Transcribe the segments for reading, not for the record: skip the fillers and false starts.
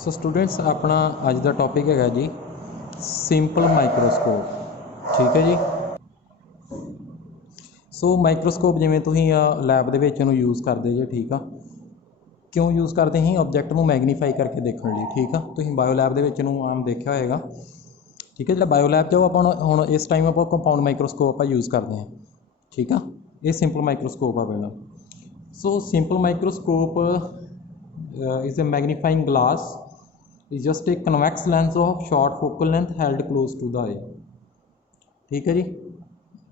So students अपना अज का topic है जी सिंपल माइक्रोस्कोप। ठीक है जी। सो माइक्रोस्कोप जिमें तुम लैब के यूज़ करते जे। ठीक है, क्यों यूज़ करते हैं? ऑबजैक्ट को मैगनीफाई करके देखने लिए। ठीक है, तुम बायो लैब के आम देखा होएगा। ठीक है, जो बायो लैब जो हम इस टाइम आप कंपाउंड माइक्रोस्कोप यूज़ करते हैं। ठीक है, ये सिंपल माइक्रोस्कोप आ पहला। So simple microscope is a magnifying glass is just a convex lens of short focal length held close to the eye। ठीक है जी,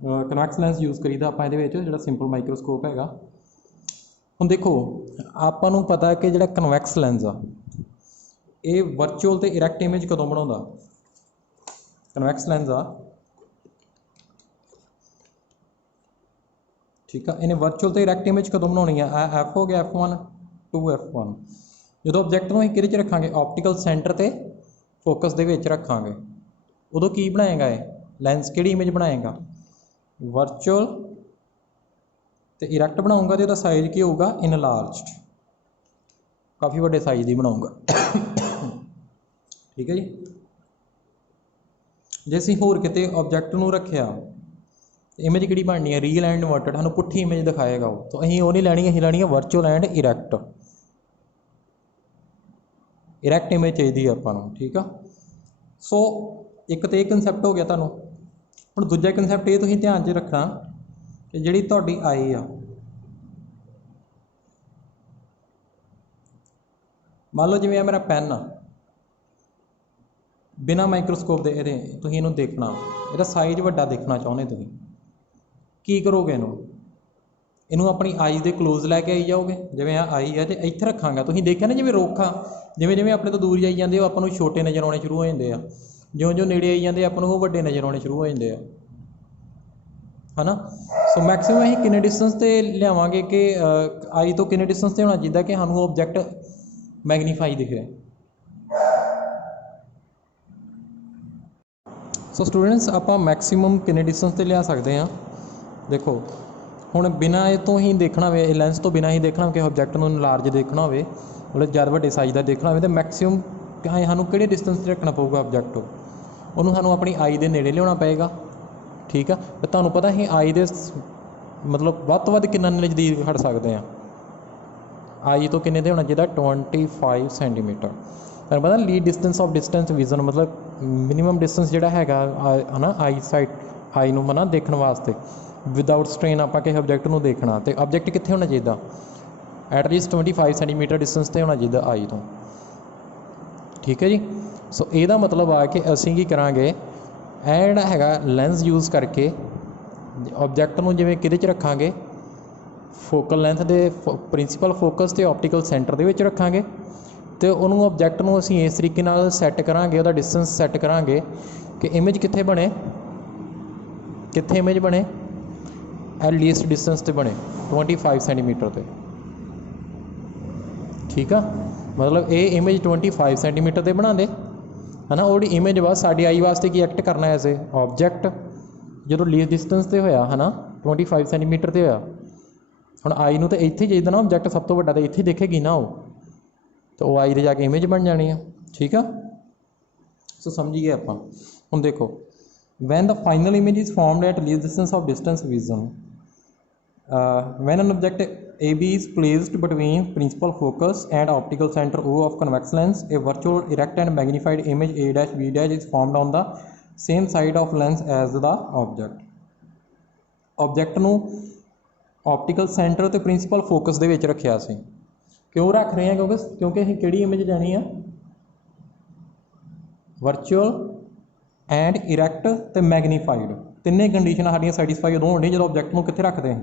कन्वैक्स लैंस यूज़ करीदा आप जो सिंपल माइक्रोस्कोप हैगा। हुण देखो आपां नूं पता है कि जो कन्वैक्स लैंस आ ये वर्चुअल तो इरैक्ट इमेज कदों बनाउंदा? कन्वैक्स लैंस आ ठीक है, इन्हें वर्चुअल तो इरैक्ट इमेज कदों बनाउणी है? एफ हो गया F1 2 F1। जो ऑबजैक्ट को कि रखा ऑप्टिकल सेंटर तो फोकस के रखा उदों की बनाएगा ये लैंस कि इमेज बनाएगा? वर्चुअल तो इरैक्ट बनाऊँगा तो साइज की होगा इनलार्जड, काफ़ी बड़े साइज की बनाऊँगा। ठीक है जी। जे असीं होर किते ऑबजैक्ट नूं रखिया इमेज कि बननी है रीयल एंड इनवर्टेड, सानूं पुट्ठी इमेज दिखाएगा वो, तो असीं वो नहीं लैनी, असीं लैनी है वर्चुअल एंड इरैक्ट। इरैक्ट इमेज चाहिए आपां नूं। ठीक है, सो एक तो यह कंसैप्ट हो गया तुहानूं। हुण दूजा कंसैप्ट ये तुसीं ध्यान च रखना कि जिहड़ी तुहाडी आई आ, मान लो जिवें मेरा पैन आ, बिना माइक्रोस्कोप दे ये तुसीं इहनूं देखना, इहदा साइज वड्डा देखना चाहुंदे, तुसीं की करोगे? इनू अपनी आईज के क्लोज लैके आई जाओगे। जिवें आ आई है तो इत्थे रखांगा, तुसीं देखिया ना जिवें रुख आ, जिवें जिवें अपने तो दूर जाई जांदे आपां नूं छोटे नज़र आने शुरू हो जाते हैं, ज्यों ज्यों नेड़े आई जाते आपां नूं वो वड्डे नज़र आने शुरू हो जाते हैं, है ना। सो मैक्सीमम असीं किन्ने डिस्टेंस ते लियावांगे कि आई तो किन्ने डिस्टेंस ते होना चाहिए कि सानूं ऑबजैक्ट मैगनीफाई दिखे। सो स्टूडेंट्स आपां मैक्सीमम किन्ने डिस्टेंस ते लिया सकते हैं? देखो हुण बिना ये तो ही देखना हो, लैंस तो बिना ही देखना हो कि ऑबजैक्ट नूं लार्ज देखना हो, मतलब ज़्यादा वड्डे साइज का देखना हो, तो मैक्सीमम सानूं किहड़े डिस्टेंस ते रखना पऊगा ऑबजैक्ट, उन्होंने सानूं अपनी आई के नेड़े लियाउणा पएगा। ठीक है, तो तुहानूं पता ही आई दे मतलब वध तो वध कितना नज़दीक खड़ सकते हैं? आई तो किन्ने दे होना चाहिए? 25 सेंटीमीटर। तुहानूं पता lead distance of distance vision, मतलब मिनीमम डिस्टेंस जिहड़ा हैगा है ना आई साइड, आई नूं ना देखण वास्ते विदाउट स्ट्रेन आपां किसी ऑबजैक्ट नूं देखना, तो ऑबजैक्ट कित्थे होना चाहिए? एटलीस्ट 25 सेंटीमीटर डिस्टेंस ते होना चाहिए आई तो। ठीक है जी। सो ਇਹਦਾ मतलब आ कि ਅਸੀਂ ਕੀ ਕਰਾਂਗੇ, ਇਹ ਜਿਹੜਾ ਹੈਗਾ ਲੈਂਸ ਯੂਜ਼ ਕਰਕੇ ऑबजैक्ट ਨੂੰ ਜਿਵੇਂ ਕਿਹਦੇ 'ਚ ਰੱਖਾਂਗੇ, फोकल लेंथ के प्रिंसीपल फोकस तो ऑप्टिकल सेंटर के रखांगे, तो उन्होंने ऑबजैक्ट में असीं इस तरीके सैट करांगे, उसका डिस्टेंस सैट करांगे कि इमेज कित्थे बने, कित्थे इमेज बने एट लीस्ट डिस्टेंस ते बने 25 सेंटीमीटर ते। ठीक है, मतलब ये इमेज 25 सेंटीमीटर ते बना दे, है ना। वो इमेज बस साड़ी आई वास्ते की एक्ट करना एज ए ऑबजैक्ट, जो लीस्ट डिस्टेंस ते होया, है ना 25 सेंटीमीटर ते होया। हुण आई नूं तो इत्थे चाहिए ना ऑबजैक्ट, सब तो वड्डा तो इत्थे दिखेगी ना वो, तो वो आई दे जाके इमेज बन जानी है। ठीक है, सो समझिए आपां। हुण देखो when the final image is formed eight least distance of distance vision, when an object AB is placed between principal focus and optical center O of convex lens, a virtual erect and magnified image A dash B dash is formed on the same side of lens as the object। ऑबजैक्ट नूं optical centre तो principal focus के रखा से, क्यों रख रहे हैं? क्योंकि असीं किहड़ी इमेज लैनी है? वर्चुअल एंड इरैक्ट तो मैगनीफाइड, तिन्ने कंडीशन साडियां सैटिस्फाई उदों होणी जो ऑबजैक्ट नूं कित्थे रखते हैं?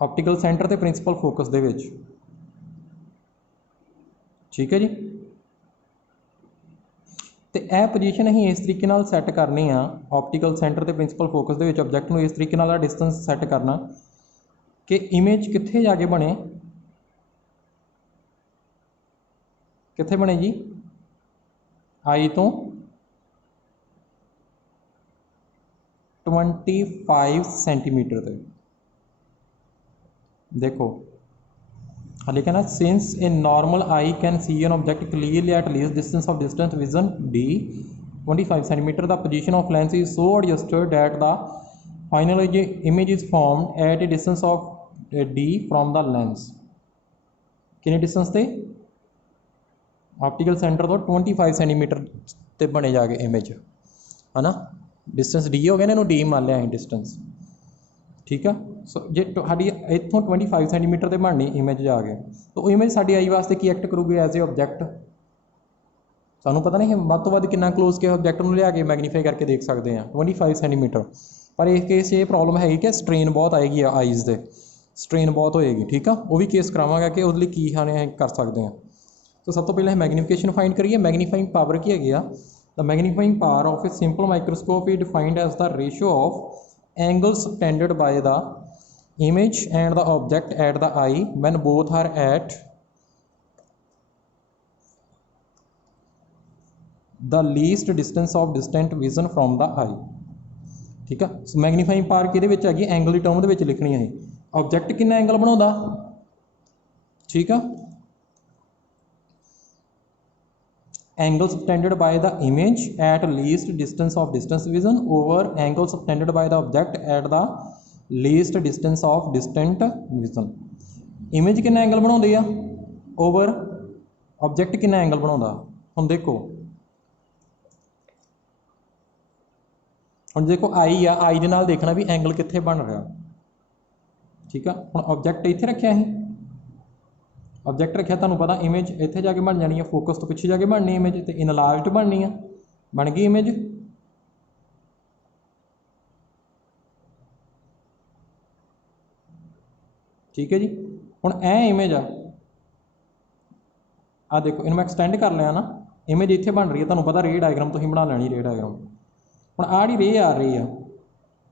ऑप्टिकल सेंटर तो प्रिंसीपल फोकस दे विच। ठीक है जी। तो यह पोजीशन असीं इस तरीके नाल सैट करनी आ, ऑप्टिकल सेंटर तो प्रिंसीपल फोकस दे विच ऑबजैक्ट नूं इस तरीके नाल डिस्टेंस सैट करना कि इमेज कित्थे जाके बने, कित्थे बने जी? आई तो 25 सेंटीमीटर ते। देखो हाँ लिखा ना, since a normal eye can see an object clearly at least distance of distance vision D 25 centimetre, the position of lens is so adjusted that the final image is formed at a distance of D from the lens. कितने distance से? Optical centre तो 25 centimetre ते बने जाके image है ना, distance D हो गया ना, इन्हों डी मान लिया डिस्टेंस, ठीक है। सो जे साड़ी इतों 25 सेंटीमीटर से बननी इमेज जाके, तो इमेज साड़ी आई वास्ते की एक्ट करूगी एज ए ऑब्जैक्ट। सानू पता नहीं वध तो वध कितना क्लोज के ऑब्जैक्ट में लिया के मैगनीफाई करके देख सकते हैं 25 सेंटीमीटर, पर इस केस ये प्रॉब्लम है कि स्ट्रेन बहुत आएगी आईज़ से, स्ट्रेन बहुत होएगी, ठीक है। वो भी केस करावांगा कि उसके लिए की हाने कर सकते हैं। तो सब तो पहले मैगनीफिकेशन फाइंड करिए। मैगनीफाइंग पावर की है, the magnifying power of a simple microscope is defined as the ratio of angle subtended by the image and the object at the eye when both are at the least distance of distant vision from the eye, ठीक है। सो मैगनीफाइंग power किहदे विच हैगी? Angle की term दे विच लिखनी है। Object कितना angle बनाउंदा, ठीक है। Angle subtended by the image at least distance of distance vision over angle subtended by the object at the least distance of distant vision. Image कितना एंगल बनाउंदी आ over object कितना angle बनाउंदा। हुण देखो, हुण देखो आई आ, आई दे नाल देखना भी एंगल कित्थे बन रहा, ठीक है। हुण ऑब्जैक्ट इत्थे रखिया है, ऑब्जैक्ट रखिया, तुहानूं पता इमेज इत्थे जाके बन जानी है, फोकस तो पिछे जाके बननी इमेज, तो इनलार्जड बननी है, बन गई इमेज, ठीक है जी। हुण ए इमेज आ देखो, इन्हूं मैं एक्सटेंड कर लिया ना, इमेज इत्थे बन रही है, तुहानूं पता रे डायग्राम तुसीं बना लैनी रे डायग्राम। हुण आ रे आ रही है,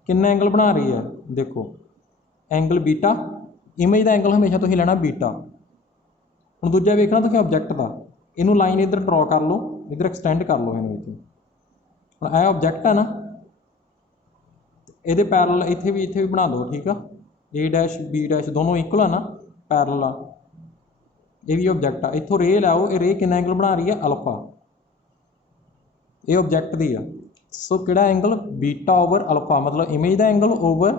कितना एंगल बना रही है, देखो एंगल बीटा, इमेज का एंगल हमेशा तुसीं लेना बीटा। हुण दूजा वेखना तुसीं ऑब्जैक्ट का, इनू लाइन इधर ड्रॉ कर लो, इधर एक्सटेंड कर लो इन्हूं इत्थे। हुण ए ऑब्जैक्ट है ना, ये पैरल इत्थे भी बना दो, ठीक है। ए डैश बी डैश दोनों इक्वल है ना, पैरल आ, ये भी ऑब्जैक्ट आ। इत्थों रे लाओ, ये रे कितना एंगल बना रही है, अल्फा, ये ऑब्जैक्ट दी आ। सो किहड़ा एंगल, बीटा ओवर अल्फा, मतलब इमेज का एंगल ओवर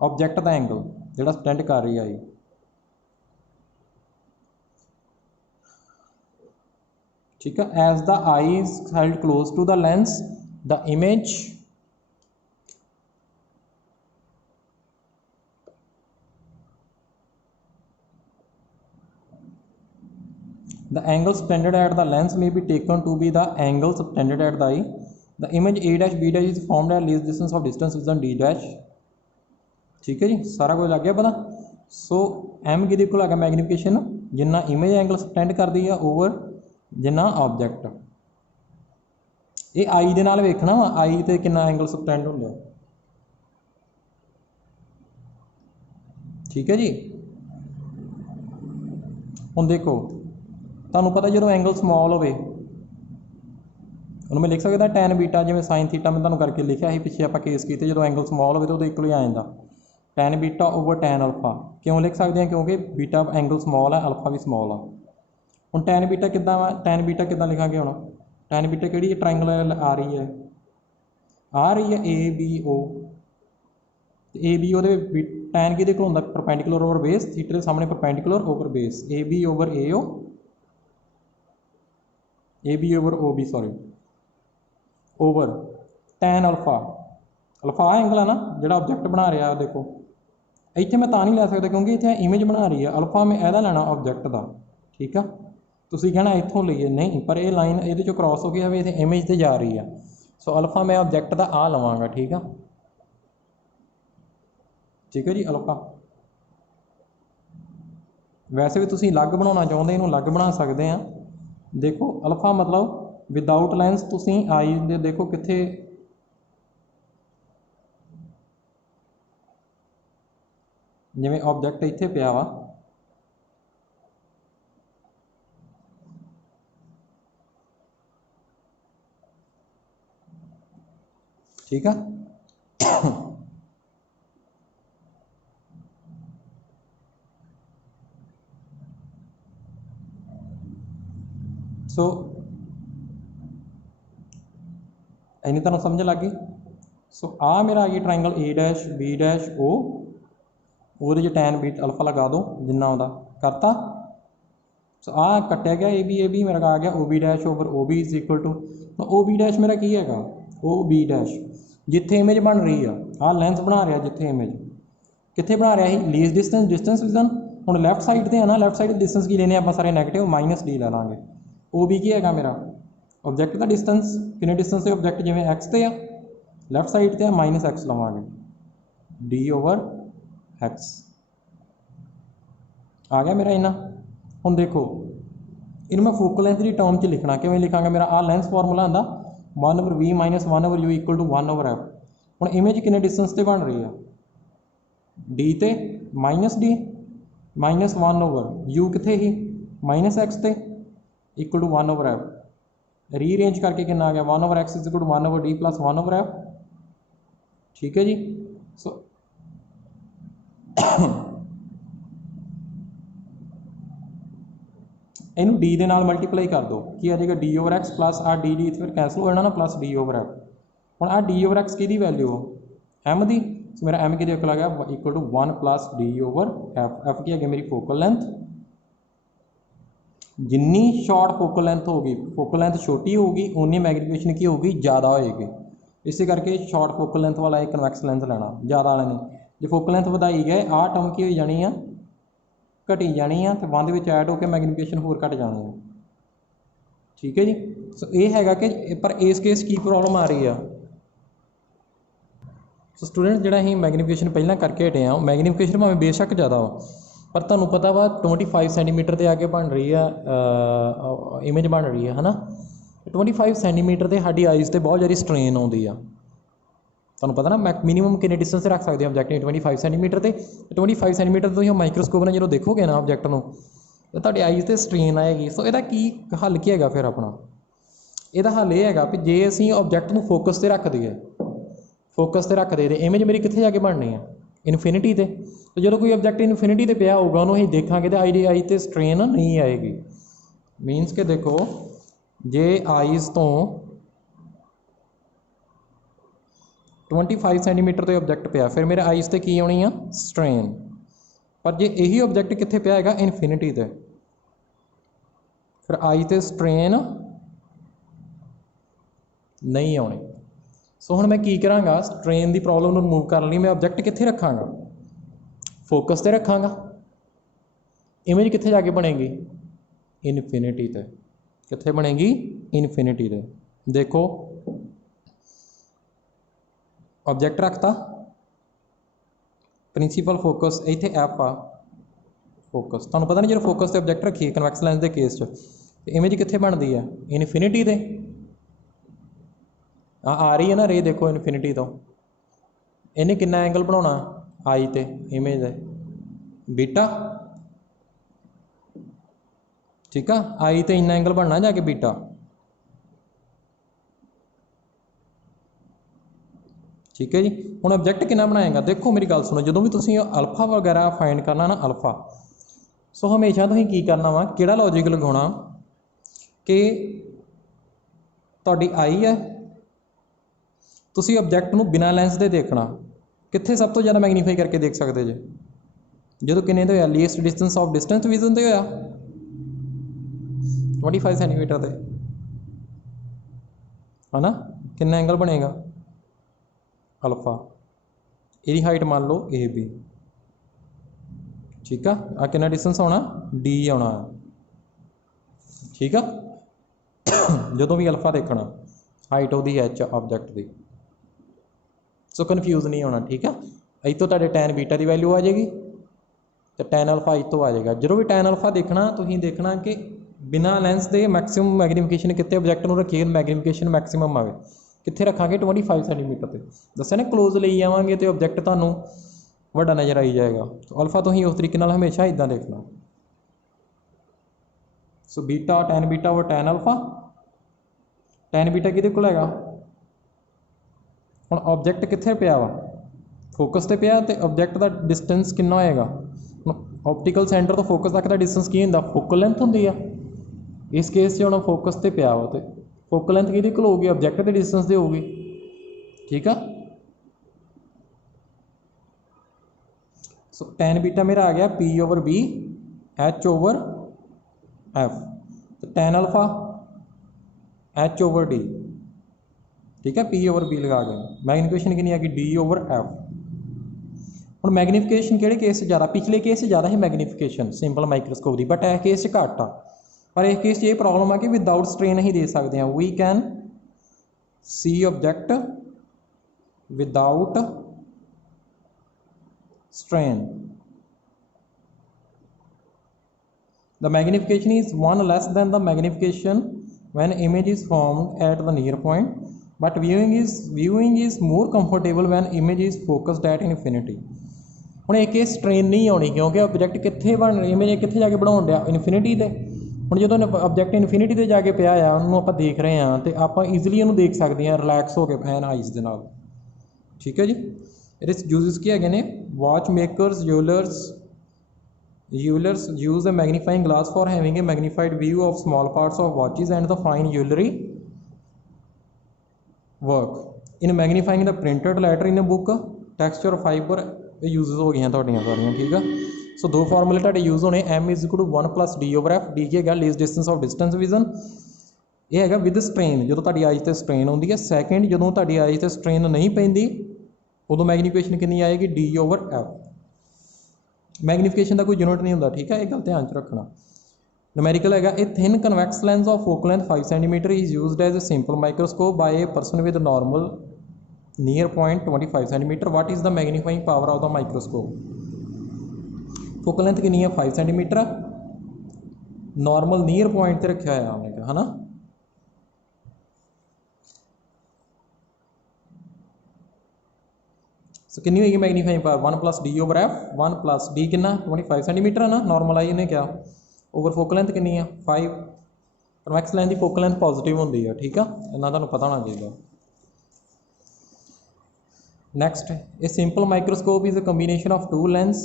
ऑब्जैक्ट का एंगल जिहड़ा स्टैंड कर रही है, ठीक है। As the eye is held close to the lens the image the angle subtended at the lens may be taken to be the angle subtended at the eye. The image A dash B dash is formed at least distance of distance vision D dash, ठीक है जी। सारा कुछ लग गया पता। सो M कि को लगा मैगनीफिकेशन, जिन्ना इमेज एंगल सबटेंड कर दी है ओवर जिन्ना ऑब्जैक्ट, ये आई दे नाल वेखना वा, आई ते कितना एंगल सबटेंड होंदा, ठीक है जी। हुण देखो, तुहानूं पता जो एंगल समॉल होवे उन्होंने मैं लिख सकता टैन बीटा, जिवें साइन थीटा मैं तुहानूं करके लिखिया ही पिछे आपां केस कीते, जो एंगल समॉल होवे तो उहदे इक्वल ही आ जांदा tan beta over tan alpha. क्यों लिख सकते हैं? क्योंकि बीटा एंगल समॉल है, अल्फा भी समॉल आ। हुण टैन बीटा किद्दां वा, टैन बीटा किद्दां लिखांगे हुण, टैन बीटा किहड़ी ट्रायंगल आ रही है, A B O, A B ओहदे टैन किहदे कोल हुंदा, परपेंडिकुलर ओवर बेस, थीटे दे सामने perpendicular over base, A B over A O, A B over O B sorry, over tan alpha, alpha angle है ना जो ऑब्जैक्ट बना रहा है, देखो इतने मैं तां नहीं लै सकता क्योंकि इतने इमेज बना रही है, अल्फा मैं एदा लैना ऑब्जैक्ट का, ठीक है। तुसीं कहना इत्थों लईए, नहीं, पर यह लाइन ये चो क्रॉस हो गई इतने इमेज से जा रही है। सो अल्फा मैं ऑब्जैक्ट का आ लवांगा, ठीक है, ठीक है जी। अल्फा वैसे भी तुसीं अलग बनाना चाहुंदे इनू अलग बना सकते हैं। देखो अल्फा मतलब विदाउट लेंस तुसीं आई दे देखो कित्थे, जिवें ऑब्जैक्ट इत्थे पिया वा, ठीक है। सो इन्नी तुहानूं समझ लग गई। सो आ मेरा आ गया triangle A dash B dash O, ਉਹਦੇ 'ਚ टैन बीट अल्फा लगा दो जिन्ना आउंदा करता। सो आ कट्टिया गया ए बी मेरा आ गया O B dash over O B is equal to O B dash मेरा की हैगा ओ बी डैश जिथे इमेज बन रही आ लेंथ बना रहा जिथे इमेज कितने बना रहा है लीस्ट डिस्टेंस डिस्टेंस रीजन। हुण लैफ्ट साइड ते है ना, लैफ्ट साइड डिस्टेंस की लेने आप सारे नैगेटिव माइनस डी लै लाँगे। ओ बी की हैगा मेरा ऑब्जैक्ट का डिस्टेंस कितने डिस्टेंस से ऑब्जैक्ट जिवें एक्स ते आ लैफ्ट साइड ते माइनस एक्स लवांगे डी ओवर एक्स आ गया मेरा इन्ना। हुण देखो इन्हूं मैं फोकल लेंथ की टर्म च लिखना किवें लिखांगा मेरा आ लेंथ फॉर्मूला आंदा 1 over V minus 1 over U equal to 1 over F. हुण इमेज कितने डिस्टेंस ते बन रही है डी ते minus D minus 1 over U कितने ही माइनस एक्स ते equal to 1 over F. Rearrange करके कितना आ गया 1 over X is equal to 1 over D plus 1 over F. ठीक है जी। सो इनू डी के नाल मल्टीप्लाई कर दो कि आ जाएगा डी ओवर एक्स प्लस आ डी डी फिर कैंसल हो जाना ना प्लस डी ओवर एफ। हुण आ डी ओवर एक्स की वैल्यू एम दी। सो मेरा एम की आ गया equal to 1 plus D over F. F की है मेरी फोकल लेंथ। जिन्नी शॉर्ट फोकल लेंथ होगी फोकल लेंथ छोटी होगी उन्नी मैग्नीफिकेशन की होगी ज़्यादा होएगी। इस करके शॉर्ट फोकल लेंथ वाला एक कन्वैक्स लेंथ लेना ज़्यादा वाला नहीं। जो फोकल लेंथ बढ़ाई गए आ टर्म की हो जानी है घटी जानी है तो 1 में ऐड होकर मैग्नीफिकेशन होर घट जानी है। ठीक है जी। सो ये है कि पर इस केस की प्रॉब्लम आ रही है। सो स्टूडेंट जो अं मैग्नीफिकेशन पहला करके हटे हैं मैग्नीफिकेशन भावें बेशक ज़्यादा वा पर तुहानूं पता वा 25 सेंटीमीटर के आगे बन रही है इमेज बन रही है ना। 25 सेंटीमीटर से साडी आइज़ से बहुत ज़्यादा स्ट्रेन आउंदी आ। तुहानूं पता ना मिनीमम कितने डिस्टेंस रख सकते हैं ऑब्जैक्ट 25 सेंटीमीटर से 25 सेंटीमीटर तो माइक्रोस्कोप ने जो देखोगे ना ऑब्जैक्ट को तो तुहाडी आइज़ से स्ट्रेन आएगी। सो इसका की हल की है फिर अपना ਇਹਦਾ हल यह है भी जे असीं ऑब्जैक्ट ਨੂੰ फोकस से रख दईए फोकस से रख दईए इमेज मेरी कित्थे जाके बननी है इनफिनिटी ते। तो जो कोई ऑब्जैक्ट इनफिनिटी ते पिया होगा उन्होंने असीं देखांगे तो आई ते स्ट्रेन नहीं आएगी। मीनस कि देखो जे आइज़ तो 25 सेंटीमीटर तो ऑब्जैक्ट पिया फिर मेरे आइज़ ते की आनी है स्ट्रेन। पर जे यही ऑब्जैक्ट कित्थे पिया है इनफिनिटी ते फिर आई ते स्ट्रेन नहीं आनी। सो हुण मैं की करांगा स्ट्रेन की प्रॉब्लम को रिमूव करने मैं ऑब्जैक्ट कित्थे रखांगा फोकस ते रखांगा। इमेज कित्थे जाके बनेगी इनफिनिटी ते कित्थे बनेगी इनफिनिटी ते। देखो ऑब्जैक्ट रखता प्रिंसीपल फोकस इत्थे एफ आ फोकस तुहानूं पता नहीं जो फोकस ते ऑब्जैक्ट रखिए कन्वैक्स लेंस के केस इमेज कित्थे बनती है इनफिनिटी ते आ रही है ना रे। देखो इनफिनिटी तो इन्हें कितना एंगल बनाना आई ते इमेज है बीटा। ठीक है आई तो इन्ना एंगल बनना जाके बीटा। ठीक है जी। हुण ऑब्जैक्ट कितना बनाएगा देखो मेरी गल सुनो जो भी तुसीं अल्फा वगैरह फाइंड करना ना अल्फा सो हमेशा तुसीं की करना वा किहड़ा लॉजिक लगाउणा कि तुहाडी आई है तुसीं ऑब्जैक्ट नूं बिना लेंस दे देखना कित्थे सब तो ज़्यादा मैगनीफाई करके देख सकते जे जो किन्ने ते होया least distance of distance vision ते होया 25 सेंटीमीटर ते है ना। कितना एंगल बनेगा अल्फा यही हाइट मान लो ए बी। ठीक है आ कितना डिस्टेंस आना डी आना। ठीक है जो भी अल्फा देखना हाइट ਉਹਦੀ एच ऑब्जैक्ट की सो कन्फ्यूज़ नहीं होना। ठीक है इस तो टैन बीटा की वैल्यू आ जाएगी तो टैन अल्फा इस तो आ जाएगा। जो भी टैन अल्फा देखना तुसीं देखना कि बिना लेंस के मैक्सीमम मैग्नीफिकेशन कितने ऑब्जैक्ट में रखिए मैग्नीफिकेशन मैक्सीमम आए कितने रखांगे 25 सेंटीमीटर से दस्या ना क्लोज ले आवांगे तो ऑब्जैक्ट तुहानूं वड्डा नज़र आई जाएगा। तो अल्फा तुसीं उस तरीके नाल हमेशा इदां देखना। सो बीटा वो टैन अल्फा टैन बीटा किहदे कोल हैगा हुण ऑब्जैक्ट कित्थे पिया वा फोकस ते पिया तो ऑब्जैक्ट का डिस्टेंस कितना होएगा ऑप्टिकल सेंटर तो फोकस तक का डिस्टेंस की हुंदा फोकल लेंथ हुंदी आ इस केस 'ਚ ਹੁਣ ਫੋਕਸ ਤੇ ਪਿਆ ਵਾ ਤੇ ਫੋਕਲ ਲੈਂਥ ਕਿਹਦੇ ਕੋਲ ਹੋਊਗੀ ਆਬਜੈਕਟ ਦੇ ਡਿਸਟੈਂਸ ਤੇ ਹੋਊਗੀ ਠੀਕ ਆ ਸੋ tan बीटा मेरा आ गया P/B H/F तो tan अल्फा H/D ठीक है P/B लगा गए मैग्नीफिकेशन कितनी आ गई D/F ਹੁਣ मैग्नीफिकेशन ਕਿਹੜੇ केस ज़्यादा पिछले केस ज़्यादा है मैग्नीफिकेशन सिंपल माइक्रोस्कोप की बट यह केस घट आ पर इस केस ये प्रॉब्लम है कि विदाउट स्ट्रेन ही दे सकते हैं we can see object without strain the magnification is 1 less than the magnification when image is formed at the near point but viewing is more comfortable when image is focused at infinity ਹੁਣ ਇਹ case strain ਨਹੀਂ ਆਉਣੀ ਕਿਉਂਕਿ object ਕਿੱਥੇ ਬਣ image ਕਿੱਥੇ ਜਾ ਕੇ ਬਣਾਉਣ ਡਿਆ ਇਨਫਿਨਿਟੀ ਤੇ ਹੁਣ ਜਦੋਂ ਆਬਜੈਕਟ ਇਨਫਿਨਿਟੀ ਤੇ ਜਾ ਕੇ ਪਿਆ ਆ ਉਹਨੂੰ ਆਪਾਂ ਦੇਖ ਰਹੇ ਹਾਂ ਤੇ ਆਪਾਂ ਈਜ਼ੀਲੀ ਉਹਨੂੰ ਦੇਖ ਸਕਦੇ ਹਾਂ ਰਿਲੈਕਸ ਹੋ ਕੇ ਐਨ ਆਈਜ਼ ਦੇ ਨਾਲ ਠੀਕ ਹੈ ਜੀ ਇਹਦੇ ਯੂਜ਼ਸ ਕੀ ਹੈਗੇ ਨੇ watch makers Jewelers use a magnifying glass for having a magnified view of small parts of watches and the fine jewelry work. In magnifying the printed letter in a book, texture, fiber uses हो गई ਤੁਹਾਡੀਆਂ ਸਾਰੀਆਂ ਠੀਕ ਆ ਸੋ ਦੋ ਫਾਰਮੂਲੇ ਤੁਹਾਡੇ use ਹੋਣੇ m = 1 + d/f d ਕੀ ਹੈਗਾ least distance of distance vision ਇਹ ਹੈਗਾ ਵਿਦ ਸਟ੍ਰੇਨ ਜਦੋਂ ਤੁਹਾਡੀ ਆਈਜ਼ ਤੇ ਸਟ੍ਰੇਨ ਆਉਂਦੀ ਹੈ ਸੈਕਿੰਡ ਜਦੋਂ ਤੁਹਾਡੀ ਆਈਜ਼ ਤੇ ਸਟ੍ਰੇਨ ਨਹੀਂ ਪੈਂਦੀ ਉਦੋਂ ਮੈਗਨੀਫਿਕੇਸ਼ਨ ਕਿੰਨੀ ਆਏਗੀ d/f मैग्नीफिकेशन का कोई यूनिट नहीं होता ठीक है ये गल ध्यान च रखना न्यूमेरिकल है a thin convex lens of focal length 5 cm is used as a simple microscope by a person with normal near point 25 cm what is the magnifying power of the microscope focal length कितनी है 5 cm normal near point से रखा है हमने है ना सो कितनी होगी मैग्नीफाइंग पावर 1 + d/f 1 + d कितना 25 cm है ना नॉर्मल आई ने क्या ओवर फोकल लेंथ कितनी है 5 कन्वैक्स लेंस की फोकल लेंथ पॉजिटिव होंगी है ठीक है इन्ना तुहानूं पता होना चाहिए next a simple microscope is a combination of two lens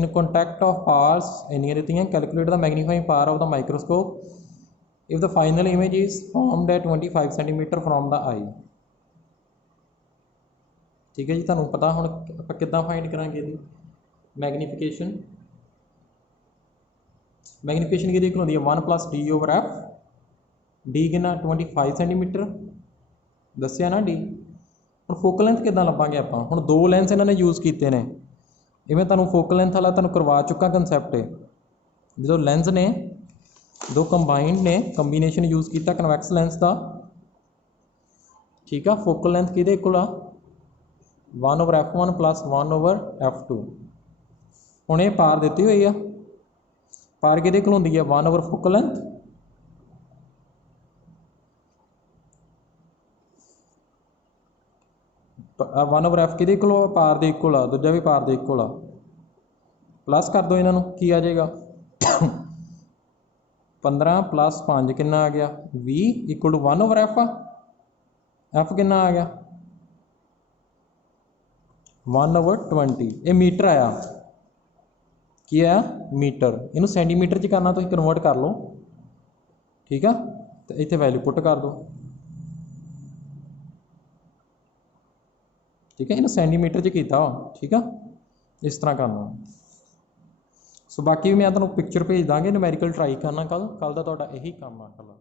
in contact of powers इन्नियां दित्तियां calculate the magnifying power of the microscope if the final image is formed at 25 cm from the eye ठीक है जी तुहानूं पता हुण आपां किद्दां find करांगे जी magnification किहदे कोल होंदी है 1 + d/f d कितना 25 cm दस्सिया ना d हुण फोकल लेंथ किद्दां लभांगे आपां हुण दो लेंस इन्हां ने यूज़ कीते ने इवें तुहानूं फोकल लेंथ वाला तुहानूं करवा चुका कंसैप्ट है जो लेंस ने दो कंबाइंड ने कंबीनेशन यूज़ किया कन्वैक्स लेंस का ठीक है फोकल लेंथ किहदे कोल आ 1/f1 + 1/f2 ਹੁਣ ਇਹ ਪਾਰ ਦਿੱਤੀ ਹੋਈ ਆ ਪਾਰ ਕਿਹਦੇ ਕੋਲ ਹੁੰਦੀ ਹੈ 1 over focal length one over F किहदे कोल पार दे इक्वल आ दूजा भी पार दे इक्वल आ प्लस कर दो इन्हों की आ जाएगा 15 + 5 कितना आ गया 20 = 1 ओवर एफ आ एफ कितना आ गया 1/20 ये मीटर आया की आया मीटर इनू सेंटीमीटर च करना तो कन्वर्ट कर लो ठीक है तो इतने वैल्यू पुट कर दो ठीक है इन्हें सेंटीमीटर च किया ठीक है इस तरह करना सो बाकी भी मैं तुम्हें पिक्चर भेज देंगे न्यूमेरिकल ट्राई करना कल का यही काम आ कल